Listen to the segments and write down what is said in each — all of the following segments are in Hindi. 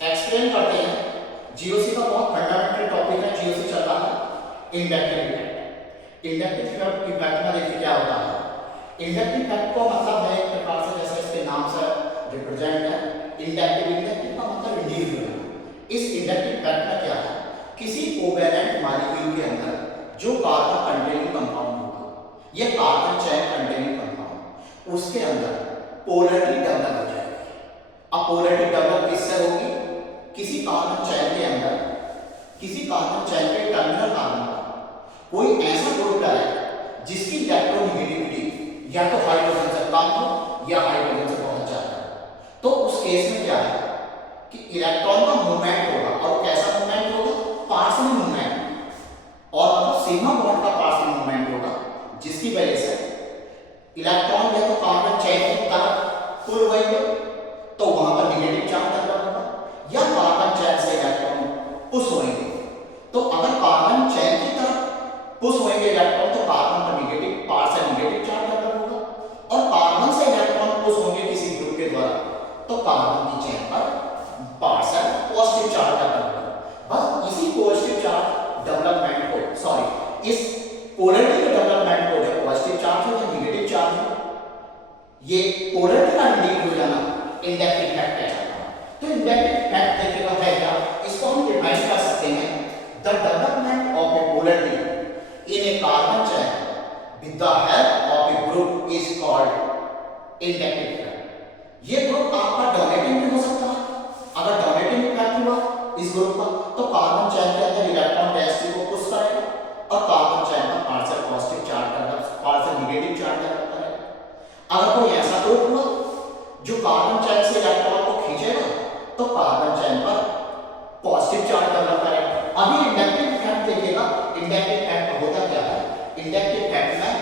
एक्सप्लेन करते हैं। जीओसी का बहुत फंडामेंटल टॉपिक है, जीओसी चल रहा है इंडक्टिव इफेक्ट। इंडक्टिव इफेक्ट में देखिए क्या होता है। इंडक्टिव इफेक्ट को मतलब है एक प्रकार से जैसे इसके नाम से रिप्रेजेंट है इंडक्टिव। इंडक्टिव का मतलब इंड्यूस होना। इस इंडक्टिव इफेक्ट में क्या है, किसी कोवैलेंट मॉलिक्यूल के अंदर जो कार्बन कंटेनिंग कंपाउंड होगा, यह कार्बन चेन कंटेनिंग कंपाउंड, उसके अंदर पोलैरिटी डेवलप हो जाएगी। अब पोलैरिटी डेवलप किससे होगी, किसी कार्बन चेन के अंदर, किसी कार्बन चेन के टर्मिनल कार्बन पर कोई ऐसा ग्रुप डाले जिसकी इलेक्ट्रोनेगेटिविटी या तो हाइड्रोजन से कम हो या हाइड्रोजन से बहुत ज्यादा हो। तो उस केस में क्या है कि इलेक्ट्रॉन का मूवमेंट होगा, और कैसा मूवमेंट होगा, पार्शियल मूवमेंट, और मतलब सिग्मा बॉन्ड का पार्शियल मूवमेंट होगा, जिसकी वजह से इलेक्ट्रॉन या तो कार्बन चेन की तरफ पुल होंगे तो वहां पर नेगेटिव चार्ज डेवलप होगा, या कार्बन चेन से इलेक्ट्रॉन पुश होंगे। तो अगर कार्बन चेन की तरफ पुश होंगे इलेक्ट्रॉन तो कार्बन पर negative partial negative charge develop होगा, और कार्बन से इलेक्ट्रॉन पुश होंगे किसी ग्रुप के द्वारा तो कार्बन की चेन पर पार्शियल पॉजिटिव चार्ज डेवलप होगा। बस इसी पॉजिटिव चार्ज डेवलपमेंट को, सॉरी, इस पोलैरिटी के डेवलपमेंट को, जब पॉजिटिव चार्ज हो या नेगेटिव चार्ज हो, ये पोलैरिटी का इंडक्टिव हो जाना इंडक्टिव इफेक्ट कहलाता है। तो इंडक्टिव इफेक्ट देखिएगा है क्या, इसको हम डिफाइन कर सकते हैं, the development of A polarity in A carbon chain with the help of a group is called inductive effect. ये ग्रुप आपका डोनेटिंग भी हो सकता है। अगर डोनेटिंग इफेक्ट हुआ इस ग्रुप का तो कार्बन चेन के अंदर इलेक्ट्रॉन डेंसिटी को पुश करेगा और कार्बन चेन का partial positive charge develop, partial negative charge develop करेगा। अगर कोई ऐसा ग्रुप हुआ जो कार्बन चेन से इलेक्ट्रॉन को खींचेगा तो कार्बन चेन पर पॉजिटिव चार्ज डेवलप करेगा। अभी इंडक्टिव इफेक्ट देखिएगा, इंडक्टिव इफेक्ट होता क्या है, इंडक्टिव इफेक्ट में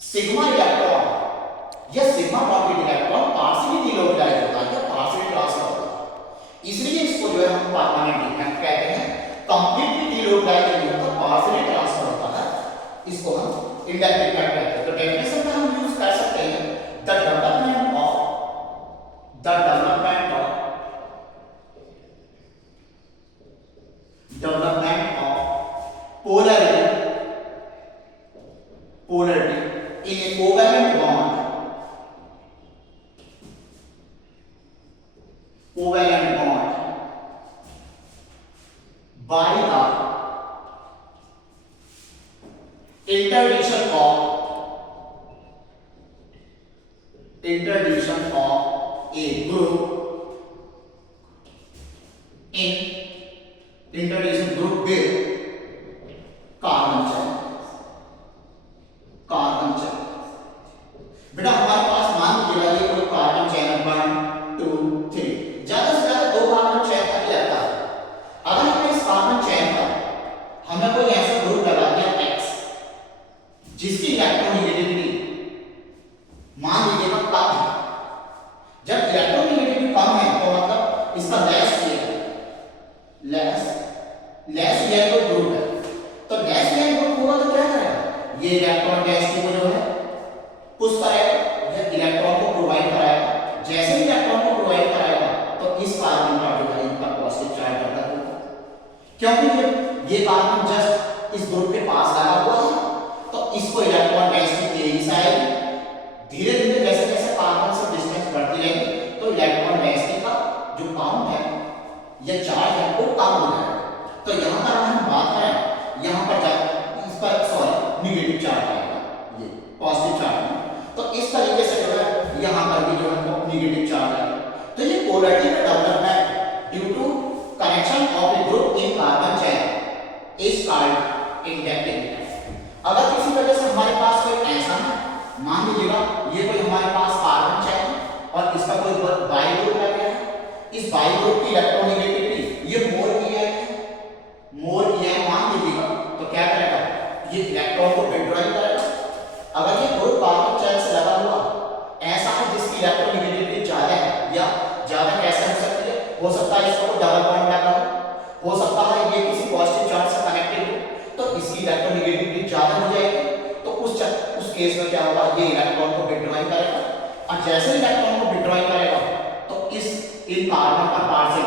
सिग्मा इलेक्ट्रॉन या sigma bonded electron partially delocalise होता है या पार्शियली ट्रांसफर होता है, इसलिए इसको जो है हम परमानेंट इफेक्ट कहते हैं। कंप्लीटली डिलोकलाइज नहीं होता, पार्शियली ट्रांसफर होता है, इसको हम इंडक्टिव इफेक्ट कहते हैं। तो डेफिनेशन में हम यूज कर सकते हैं the development of polarity in a covalent bond by the interdiction of a group in interdiction group with carbon chain. बेटा हमारे पास मान लीजिए ये कोई कार्बन चेन 1 2 3, ज्यादा से ज्यादा 2 कार्बन चेन तक रहता है। अगर हमें इस कार्बन चेन पर हमें कोई ऐसा ग्रुप लगा दिया X जिसकी इलेक्ट्रोनेगेटिविटी मान लीजिएगा कम है, जब इलेक्ट्रोनेगेटिविटी कम है तो मतलब इसका लेस ये तो ग्रुप है, तो लेस ये ग्रुप होगा तो क्या करेगा, ये इलेक्ट्रॉन डेंसिटी को जो है पुश करेगा या इलेक्ट्रॉन को प्रोवाइड कराएगा। जैसे ही इलेक्ट्रॉन को प्रोवाइड कराएगा तो इस कार्बन का जो है इनका पॉजिटिव चार्ज बनता होगा, क्योंकि ये कार्बन जस्ट इस ग्रुप के पास लगा हुआ है तो इसको इलेक्ट्रॉन डेंसिटी तेजी से आएगी। धीरे धीरे जैसे जैसे कार्बन से डिस्टेंस बढ़ती रहेगी तो इलेक्ट्रॉन डेंसिटी का जो काउंट है या चार्ज है वो कम हो जाएगा। तो यहां पर हम बात करें, यहां पर जब इस पर सॉरी नेगेटिव चार्ज आएगा, ये पॉजिटिव चार्ज है, तो इस तरीके से जो है यहां पर भी जो है नेगेटिव चार्ज आएगा। तो ये पोलैरिटी का development due to connection of a group in carbon chain is called inductive effect. अगर किसी वजह से हमारे पास कोई ऐसा है, मान लीजिएगा ये कोई हमारे पास कार्बन चेन है और इसका कोई बाई ग्रुप लग गया है, इस बाई ग्रुप की इलेक्ट्रोनेगेटिविटी ये मोर किया है मान लीजिएगा, तो क्या करेगा, ये इलेक्ट्रॉन को विथड्रॉ करेगा। अगर ये ग्रुप कार्बन चेन से लगा हुआ ऐसा है जिसकी इलेक्ट्रोनेगेटिविटी ज्यादा है, या ज्यादा कैसे हो सकती है, हो सकता है इसको डबल बॉन्ड लगा हो सकता है ये किसी पॉजिटिव चार्ज से कनेक्टेड हो तो इसकी इलेक्ट्रोनेगेटिविटी ज्यादा हो जाएगी। तो उस केस में क्या होगा, ये इलेक्ट्रॉन को विथड्रॉ करेगा, और जैसे इलेक्ट्रॉन को विथड्रॉ करेगा तो इस इन कार्बन का पार्शियल